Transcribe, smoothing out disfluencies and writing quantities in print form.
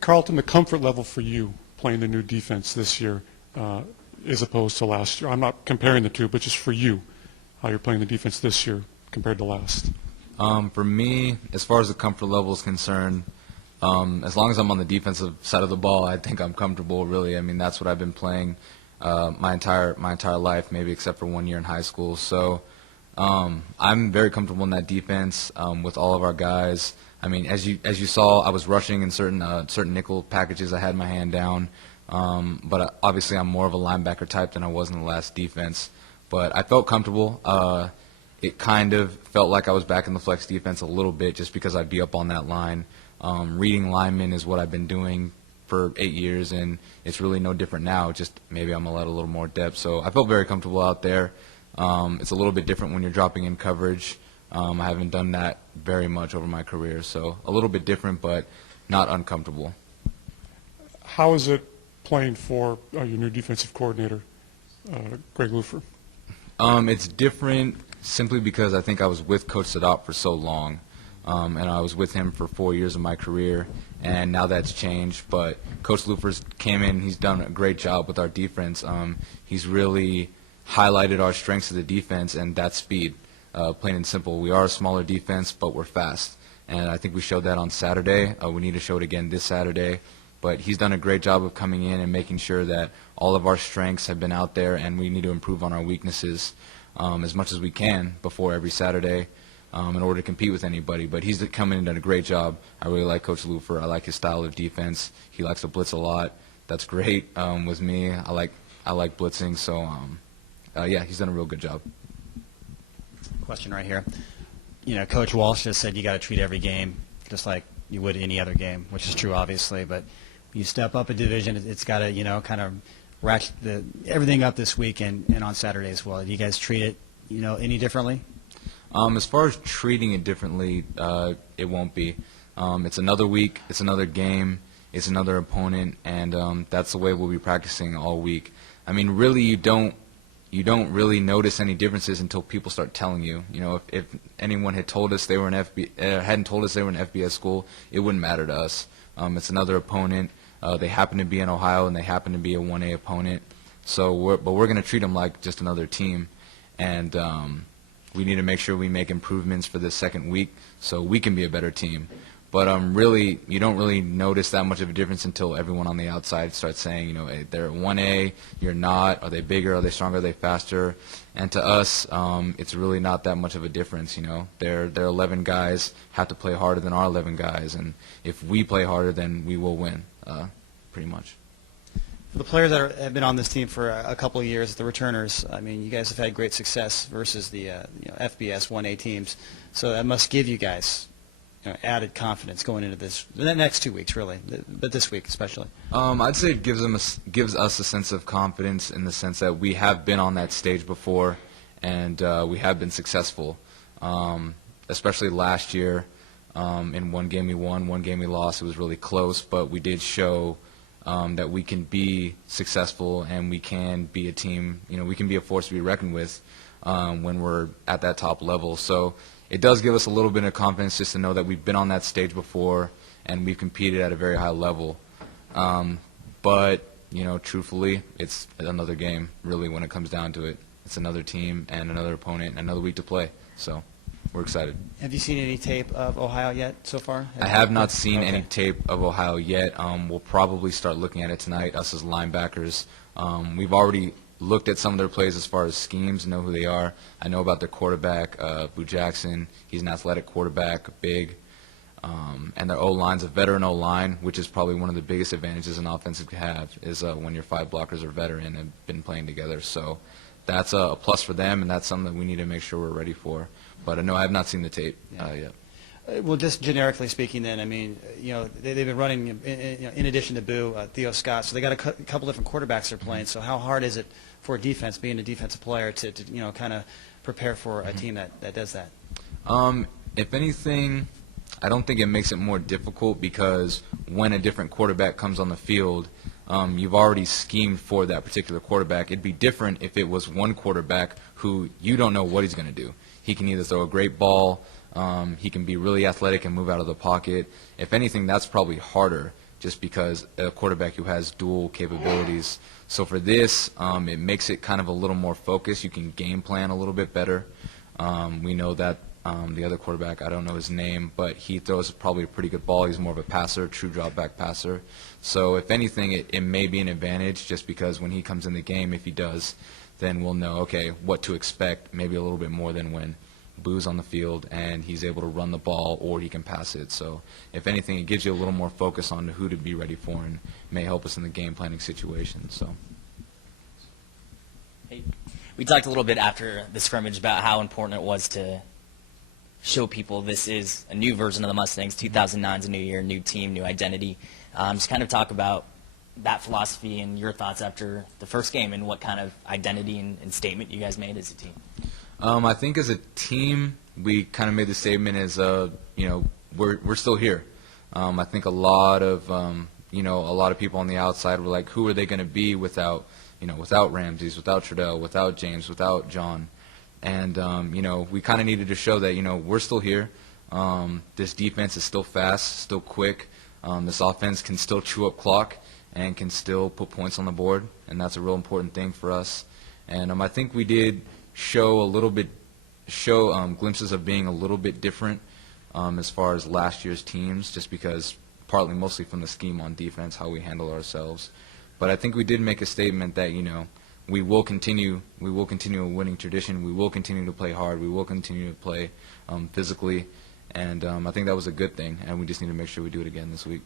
Carlton, the comfort level for you playing the new defense this year as opposed to last year? I'm not comparing the two, but just for you, how you're playing the defense this year compared to last. For me, as far as the comfort level is concerned, as long as I'm on the defensive side of the ball, I think I'm comfortable, really. I mean, that's what I've been playing my entire life, maybe except for 1 year in high school. So I'm very comfortable in that defense with all of our guys. I mean, as you saw, I was rushing in certain nickel packages. I had my hand down, but obviously I'm more of a linebacker type than I was in the last defense. But I felt comfortable. It kind of felt like I was back in the flex defense a little bit just because I'd be up on that line. Reading linemen is what I've been doing for 8 years, and it's really no different now. Just maybe I'm allowed a little more depth. So I felt very comfortable out there. It's a little bit different when you're dropping in coverage. I haven't done that very much over my career, so a little bit different, but not uncomfortable. How is it playing for your new defensive coordinator, Greg Lufer? It's different simply because I think I was with Coach Sadat for so long, and I was with him for 4 years of my career, and now that's changed. But Coach Lufer's came in, he's done a great job with our defense. He's really highlighted our strengths of the defense, and that's speed. Plain and simple. We are a smaller defense, but we're fast. And I think we showed that on Saturday. We need to show it again this Saturday. But he's done a great job of coming in and making sure that all of our strengths have been out there, and we need to improve on our weaknesses as much as we can before every Saturday in order to compete with anybody. But he's come in and done a great job. I really like Coach Lufer. I like his style of defense. He likes to blitz a lot. That's great with me. I like blitzing. So, yeah, he's done a real good job. Question right here. You know, Coach Walsh just said you got to treat every game just like you would any other game, which is true, obviously. But you step up a division, it's got to, you know, kind of ratchet everything up this week and on Saturday as well. Do you guys treat it, you know, any differently? As far as treating it differently, it won't be. It's another week, it's another game, it's another opponent, and that's the way we'll be practicing all week. I mean, really, you don't really notice any differences until people start telling you. You know, if anyone had told us they were hadn't told us they were in FBS school, it wouldn't matter to us. It's another opponent. They happen to be in Ohio, and they happen to be a 1A opponent. So, we're going to treat them like just another team, and we need to make sure we make improvements for this second week so we can be a better team. But really, you don't really notice that much of a difference until everyone on the outside starts saying, you know, hey, they're 1A, you're not. Are they bigger? Are they stronger? Are they faster? And to us, it's really not that much of a difference. You know, their 11 guys have to play harder than our 11 guys, and if we play harder, then we will win, pretty much. For the players that have been on this team for a couple of years, the returners, I mean, you guys have had great success versus the FBS 1A teams, so that must give you guys added confidence going into the next 2 weeks, really, but this week especially. I'd say it gives us a sense of confidence in the sense that we have been on that stage before, and we have been successful, especially last year. In one game we won, one game we lost. It was really close, but we did show that we can be successful and we can be a team. You know, we can be a force to be reckoned with when we're at that top level. So it does give us a little bit of confidence just to know that we've been on that stage before and we've competed at a very high level. But, you know, truthfully, it's another game, really, when it comes down to it. It's another team and another opponent and another week to play. So we're excited. Have you seen any tape of Ohio yet so far? I have not seen any tape of Ohio yet. We'll probably start looking at it tonight, us as linebackers. We've already looked at some of their plays as far as schemes, know who they are. I know about their quarterback, Boo Jackson. He's an athletic quarterback, big. And their O-line's a veteran O-line, which is probably one of the biggest advantages an offensive can have, is when your 5 blockers are veteran and have been playing together. So that's a plus for them, and that's something that we need to make sure we're ready for. But no, I have not seen the tape yet. Well, just generically speaking, then, I mean, you know, they've been running, in addition to Boo, Theo Scott, so they got a couple different quarterbacks they're playing. So how hard is it for a defense, being a defensive player, to you know, kind of prepare for a team that does that? If anything, I don't think it makes it more difficult because when a different quarterback comes on the field, you've already schemed for that particular quarterback. It'd be different if it was one quarterback who you don't know what he's going to do. He can either throw a great ball, he can be really athletic and move out of the pocket. If anything, that's probably harder just because a quarterback who has dual capabilities. So for this, it makes it kind of a little more focused. You can game plan a little bit better. We know that the other quarterback, I don't know his name, but he throws probably a pretty good ball. He's more of a passer, true drop-back passer. So if anything, it may be an advantage just because when he comes in the game, if he does, then we'll know, okay, what to expect, maybe a little bit more than when Boo's on the field and he's able to run the ball or he can pass it. So if anything, it gives you a little more focus on who to be ready for and may help us in the game planning situation. So. Hey, we talked a little bit after the scrimmage about how important it was to show people this is a new version of the Mustangs. 2009 is a new year, new team, new identity. Just kind of talk about that philosophy and your thoughts after the first game and what kind of identity and statement you guys made as a team. I think as a team, we kind of made the statement as, we're still here. I think a lot of people on the outside were like, who are they going to be without Ramses, without Trudell, without James, without John? And, we kind of needed to show that, we're still here. This defense is still fast, still quick. This offense can still chew up clock and can still put points on the board, and that's a real important thing for us. And I think we did show glimpses of being a little bit different as far as last year's teams, just because mostly from the scheme on defense, how we handle ourselves. But I think we did make a statement that, we will continue a winning tradition. We will continue to play hard. We will continue to play physically. And I think that was a good thing, and we just need to make sure we do it again this week.